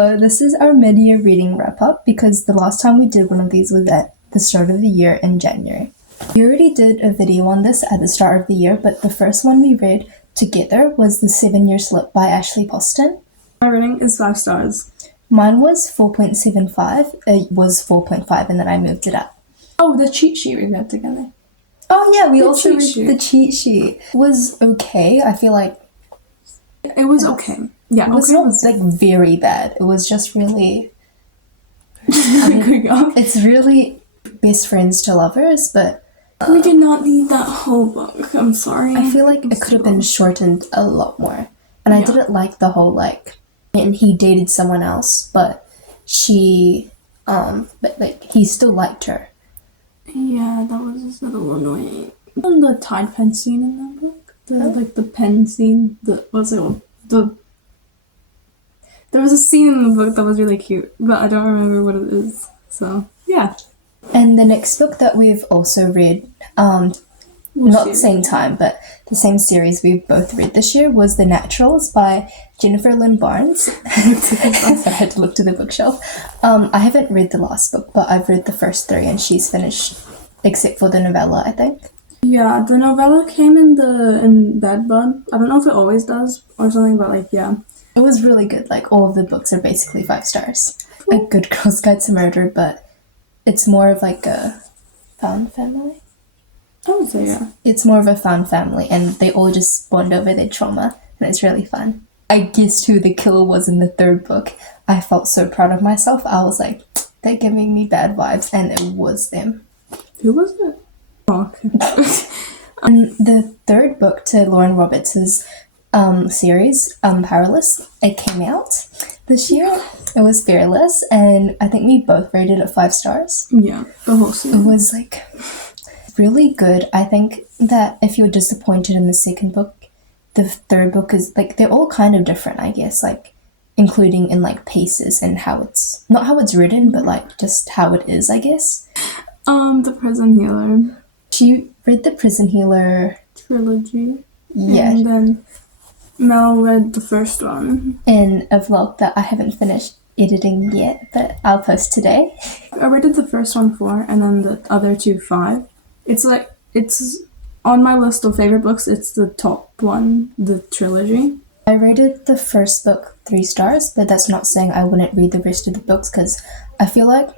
Hello, this is our mid-year reading wrap-up because the last time we did one of these was at the start of the year in January. We already did a video on this at the start of the year, but the first one we read together was The 7-Year Slip by Ashley Poston. My rating is 5 stars. Mine was 4.75. It was 4.5 and then I moved it up. Oh, the cheat sheet we read together. Oh yeah, we The also cheat read sheet. the cheat sheet. It was okay. I feel like It was okay. Yeah, it was okay. not like very bad. It was just really Yeah. it's really best friends to lovers, but We did not need that whole book. I'm sorry. I feel like it could have been shortened a lot more. And I Yeah. didn't like the whole and he dated someone else, but he still liked her. Yeah, that was just a little annoying. And the Tide pen scene in that book? The pen scene. There was a scene in the book that was really cute, but I don't remember what it is. So, yeah. And the next book that we've also read, not the same time, but the same series we've both read this year was The Naturals by Jennifer Lynn Barnes. I'm sorry, I had to look to the bookshelf. I haven't read the last book, but I've read the first 3 and she's finished, except for the novella, I think. Yeah, the novella came in Bedbud. I don't know if it always does or something, but yeah. It was really good. All of the books are basically 5 stars. A good Girl's Guide to Murder, but it's more of a found family. I would say, yeah. It's more of a found family, and they all just bond over their trauma, and it's really fun. I guessed who the killer was in the 3rd book. I felt so proud of myself. I was like, they're giving me bad vibes, and it was them. Who was it? Oh, okay. And the 3rd book to Lauren Roberts' series, Powerless, it came out this year. It was Fearless, and I think we both rated it 5 stars. Yeah, the whole It series. was really good. I think that if you're disappointed in the 2nd book, the 3rd book is they're all kind of different, I guess, including in paces and how it's not how it's written, but just how it is, I guess. The Prison Healer She read the Prison Healer trilogy. Yeah. And then Mel read the first one. In a vlog that I haven't finished editing yet, but I'll post today. I rated the first one 4 and then the other 2 5. It's on my list of favorite books, it's the top one, the trilogy. I rated the first book 3 stars, but that's not saying I wouldn't read the rest of the books because I feel like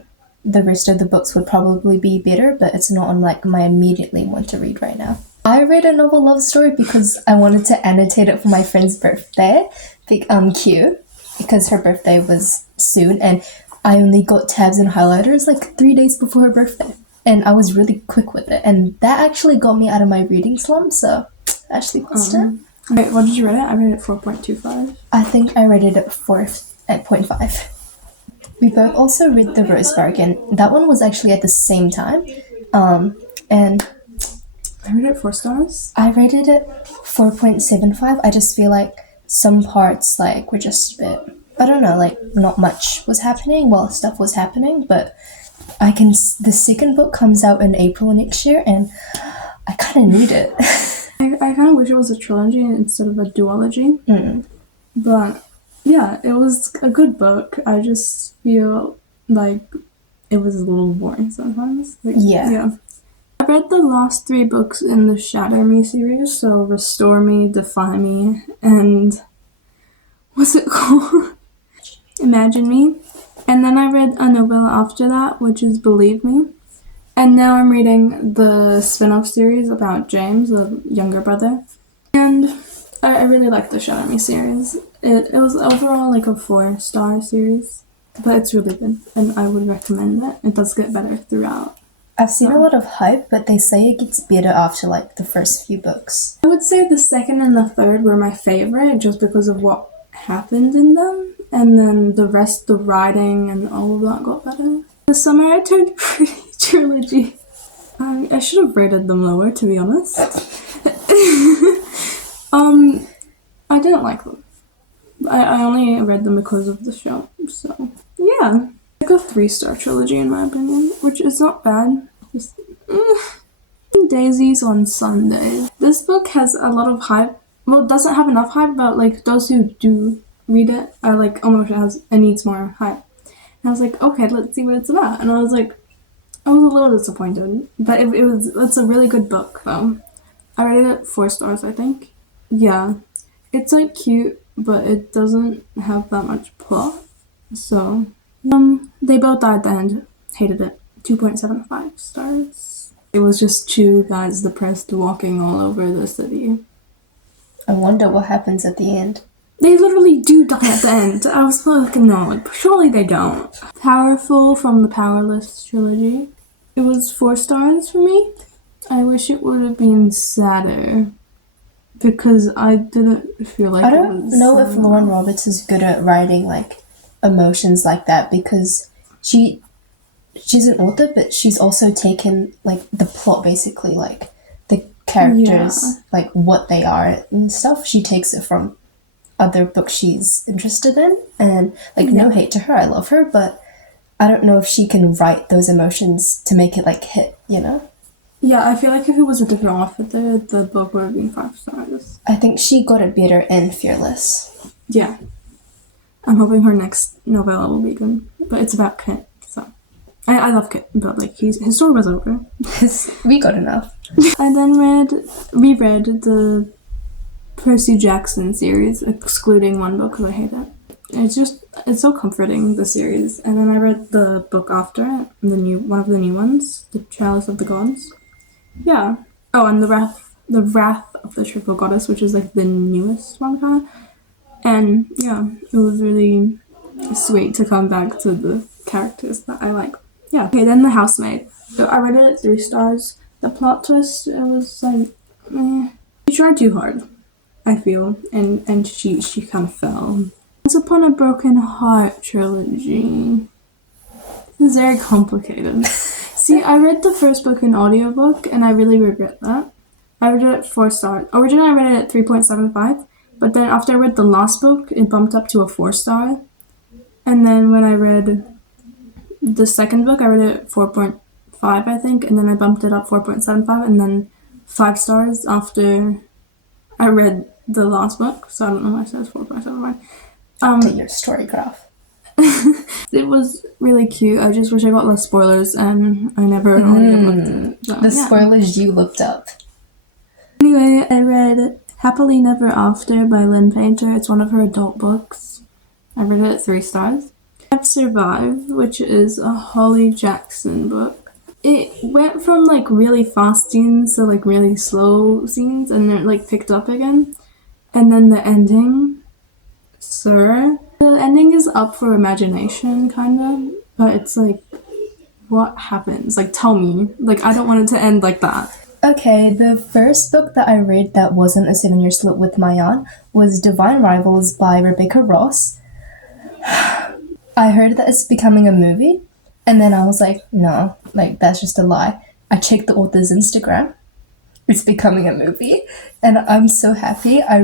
the rest of the books would probably be better, but it's not on my immediately want to read right now. I read a novel love story because I wanted to annotate it for my friend's birthday, Q, because her birthday was soon, and I only got tabs and highlighters 3 days before her birthday, and I was really quick with it, and that actually got me out of my reading slump, so Ashley Poston. Wait, what did you rate it? I rated it 4.25. I think I rated it 4.5. We both also read The Rose Bargain. That one was actually at the same time, and I rated it 4 stars. I rated it 4.75. I just feel like some parts were just a bit, I don't know, not much was happening. Well, stuff was happening, but the 2nd book comes out in April next year, and I kind of need it. I kind of wish it was a trilogy instead of a duology. But yeah, it was a good book. I just feel like it was a little boring sometimes. Yeah. I read the last 3 books in the Shatter Me series, so Restore Me, Defy Me, and what's it called? Imagine Me. And then I read a novella after that, which is Believe Me. And now I'm reading the spin-off series about James, the younger brother. And I really like the Shatter Me series. It was overall a 4-star series, but it's really good, and I would recommend it. It does get better throughout. I've seen a lot of hype, but they say it gets better after the first few books. I would say the 2nd and the 3rd were my favorite just because of what happened in them, and then the rest, the writing and all of that got better. This summer I turned pretty trilogy. I should have rated them lower, to be honest. I didn't like them. I only read them because of the show, so yeah. A 3-star trilogy in my opinion, which is not bad. Just, Daisies on Sunday. This book has a lot of hype. Well, it doesn't have enough hype, but those who do read it. I like, oh my gosh, it needs more hype. And I was like, okay, let's see what it's about. And I was a little disappointed, but it's a really good book though. I rated it 4 stars, I think. Yeah, it's like cute, but it doesn't have that much plot. So, they both died at the end. Hated it. 2.75 stars. It was just two guys depressed walking all over the city. I wonder what happens at the end. They literally do die at the end. I was like, no, surely they don't. Powerful from the Powerless trilogy. It was 4 stars for me. I wish it would have been sadder because I didn't feel like I don't know if Lauren Roberts is good at writing like emotions like that, because she's an author, but she's also taken like the plot, basically like the characters, like what they are and stuff. She takes it from other books she's interested in, and like no hate to her, I love her, but I don't know if she can write those emotions to make it like hit, you know? Yeah, I feel like if it was a different author, the book would have been 5 stars. I think she got it better in Fearless. Yeah. I'm hoping her next novella will be good, but it's about Kit, so. I love Kit, but like his story was over. We got enough. I then reread the Percy Jackson series, excluding one book because I hate it. It's so comforting, the series. And then I read the book after it, one of the new ones, The Chalice of the Gods. Yeah. Oh, and the Wrath of the Triple Goddess, which is like the newest one, kind of. And yeah, it was really sweet to come back to the characters that I like. Yeah. Okay, then The Housemaid. So I read it at 3 stars. The plot twist, it was like, she tried too hard, I feel, and she kind of fell. Once Upon a Broken Heart trilogy. This is very complicated. See, I read the first book in audiobook, and I really regret that. I read it at 4 stars. Originally, I read it at 3.75, but then after I read the last book, it bumped up to a 4 star. And then when I read the second book, I read it at 4.5, I think, and then I bumped it up 4.75, and then 5 stars after I read the last book. So I don't know why it says 4.75. To your story graph. It was really cute. I just wish I got less spoilers, and I never looked at it. So, the spoilers you looked up. Anyway, I read Happily Never After by Lynn Painter. It's one of her adult books. I read it at 3 stars. I've Survived, which is a Holly Jackson book. It went from like really fast scenes to like really slow scenes, and then it like picked up again. And then the ending, the ending is up for imagination, kind of, but it's like, what happens? Like, tell me. Like, I don't want it to end like that. Okay, the first book that I read that wasn't a 7-year slip with Maayan was Divine Rivals by Rebecca Ross. I heard that it's becoming a movie, and then I was like, no, like, that's just a lie. I checked the author's Instagram. It's becoming a movie, and I'm so happy. I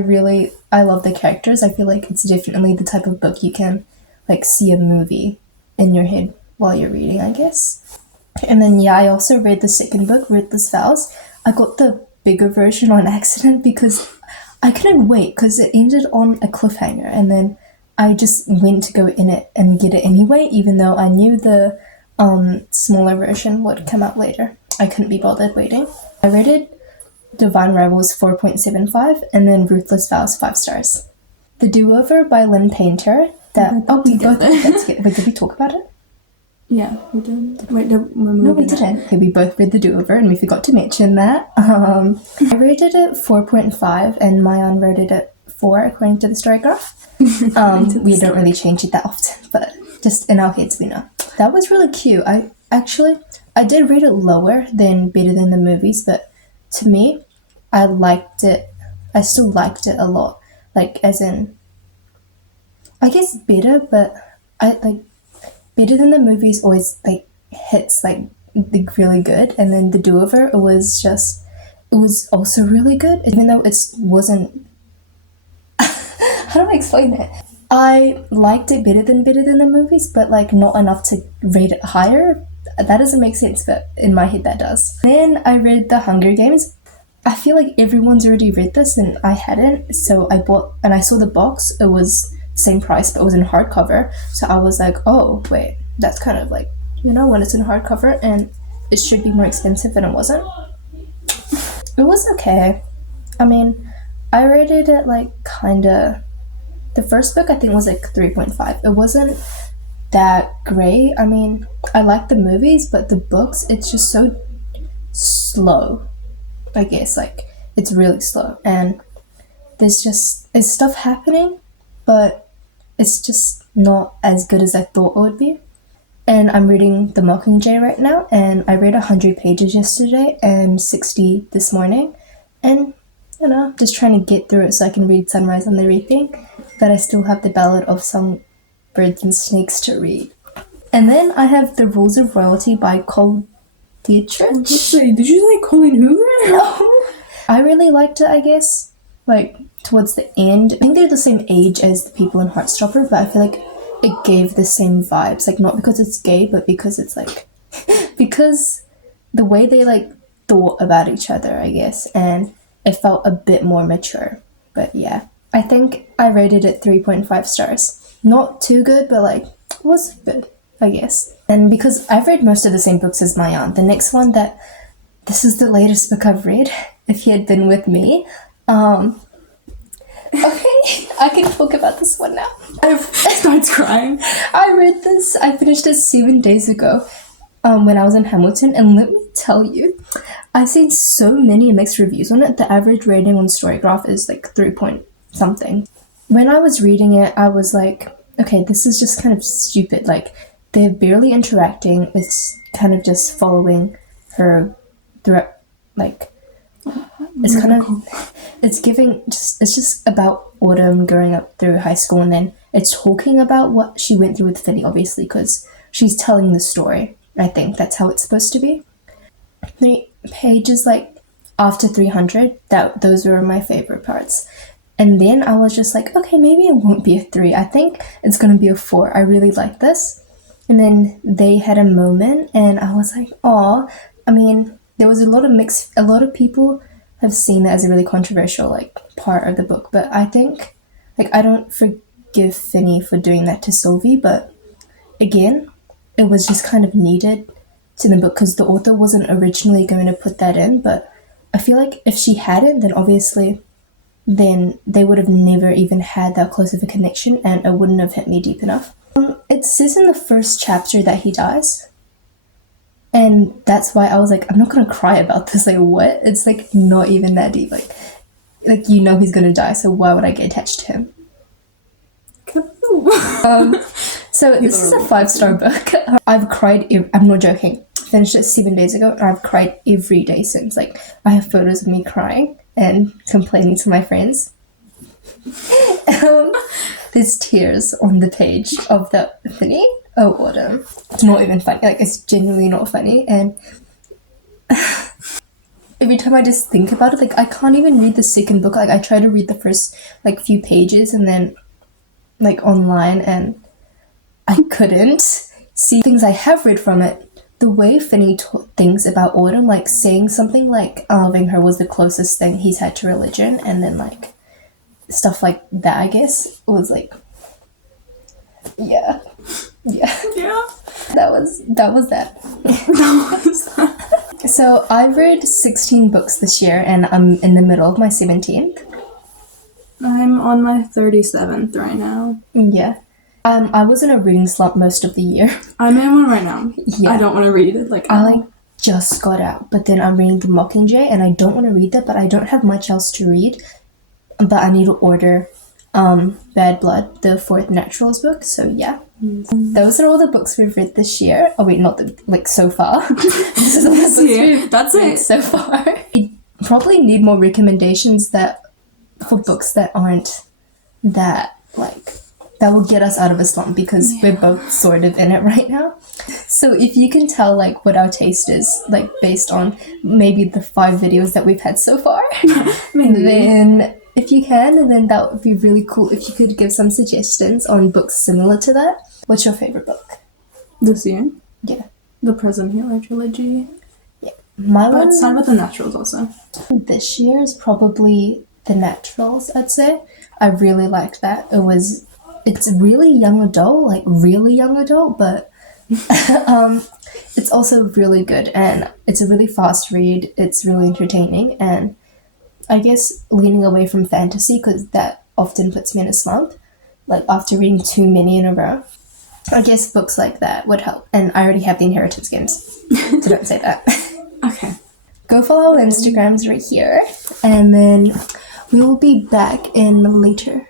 love the characters. I feel like it's definitely the type of book you can like see a movie in your head while you're reading, I guess. And then I also read the second book, Ruthless Vows. I got the bigger version on accident because I couldn't wait, because it ended on a cliffhanger, and then I just went to go in it and get it anyway, even though I knew the smaller version would come out later. I couldn't be bothered waiting. I read it Divine Rivals 4.75, and then Ruthless Vows 5 stars. The Do-Over by Lynn Painter. Wait, did we talk about it? Yeah, we did. No, we didn't. Okay, we both read The Do-Over, and we forgot to mention that. I rated it 4.5, and Maayan rated it 4, according to the story graph. We don't really change it that often, but just in our heads we know. That was really cute. I did rate it lower than Better Than the Movies, but to me, I liked it. I still liked it a lot. Like, as in, I guess better, but I like Better Than the Movies always like hits like really good, and then The Do-Over, it was also really good, even though it wasn't. How do I explain it? I liked it better than the movies, but like not enough to rate it higher. That doesn't make sense, but in my head that does. Then I read The Hunger Games. I feel like everyone's already read this and I hadn't, so I bought, and I saw the box. It was same price, but it was in hardcover. So I was like, oh wait, that's kind of like, when it's in hardcover and it should be more expensive, and it wasn't. It was okay. I mean, I rated it like kinda. The first book I think was like 3.5. It wasn't that great. I mean, I like the movies, but the books, it's just so slow. I guess like it's really slow, and it's stuff happening, but it's just not as good as I thought it would be. And I'm reading The Mockingjay right now, and I read 100 pages yesterday and 60 this morning, and just trying to get through it so I can read Sunrise on the Reaping, but I still have the Ballad of Songbirds and Snakes to read. And then I have The Rules of Royalty by Cole Dietrich. Did you say Colleen Hoover? No. I really liked it, I guess. Like, towards the end. I think they're the same age as the people in Heartstopper, but I feel like it gave the same vibes. Like, not because it's gay, but because it's like... because the way they, like, thought about each other, I guess. And it felt a bit more mature. But yeah. I think I rated it 3.5 stars. Not too good, but, like, it was good, I guess. And because I've read most of the same books as Maayan, the next one this is the latest book I've read, if he had been with me. Okay, I can talk about this one now. Starts crying. I finished this 7 days ago when I was in Hamilton, and let me tell you, I've seen so many mixed reviews on it. The average rating on Storygraph is like 3 point something. When I was reading it, I was like, okay, this is just kind of stupid. Like, they're barely interacting. It's kind of just following her throughout, like, it's kind of, it's just about Autumn growing up through high school, and then it's talking about what she went through with Finny, obviously, because she's telling the story. I think that's how it's supposed to be. 3 pages, like, after 300, those were my favorite parts. And then I was just like, okay, maybe it won't be a 3. I think it's going to be a 4. I really like this. And then they had a moment, and I was like, aw. I mean, there was a lot of people have seen it as a really controversial, like, part of the book. But I think, like, I don't forgive Finny for doing that to Sylvie, but again, it was just kind of needed to the book because the author wasn't originally going to put that in. But I feel like if she hadn't, then obviously... then they would have never even had that close of a connection, and it wouldn't have hit me deep enough. It says in the first chapter that he dies, and that's why I was like, I'm not gonna cry about this. Like, what? It's like not even that deep. Like he's gonna die, so why would I get attached to him? So this is a 5-star book. I've cried. I'm not joking. Finished it 7 days ago, and I've cried every day since. Like, I have photos of me crying and complaining to my friends. There's tears on the page of the Finny. Oh, Autumn. It's not even funny. Like, it's genuinely not funny. And every time I just think about it, like, I can't even read the second book. Like, I try to read the first, like, few pages and then, like, online, and I couldn't see things I have read from it. The way Finny thinks about Autumn, like, saying something like loving her was the closest thing he's had to religion, and then, like, stuff like that, I guess, was like, yeah. That was that. So I've read 16 books this year, and I'm in the middle of my 17th. I'm on my 37th right now. Yeah. I was in a reading slump most of the year. I'm in one right now. Yeah. I don't want to read it. I just got out, but then I'm reading The Mockingjay, and I don't want to read that, but I don't have much else to read. But I need to order Bad Blood, the 4th Naturals book, so yeah. Those are all the books we've read this year. Oh wait, not so far. This is all the books we've read so far. We probably need more recommendations for books that aren't that, like... that will get us out of a slump, because we're both sort of in it right now. So if you can tell, like, what our taste is, like, based on maybe the 5 videos that we've had so far, then if you can, then that would be really cool if you could give some suggestions on books similar to that. What's your favorite book? This year? Yeah. The Present Healer trilogy. Yeah. But start with The Naturals also. This year is probably The Naturals, I'd say. I really liked that. it's really young adult, like really young adult, but it's also really good, and it's a really fast read. It's really entertaining, and I guess leaning away from fantasy because that often puts me in a slump. Like after reading too many in a row, I guess books like that would help. And I already have the Inheritance Games, so don't say that. Okay. Go follow Instagrams right here, and then we will be back in later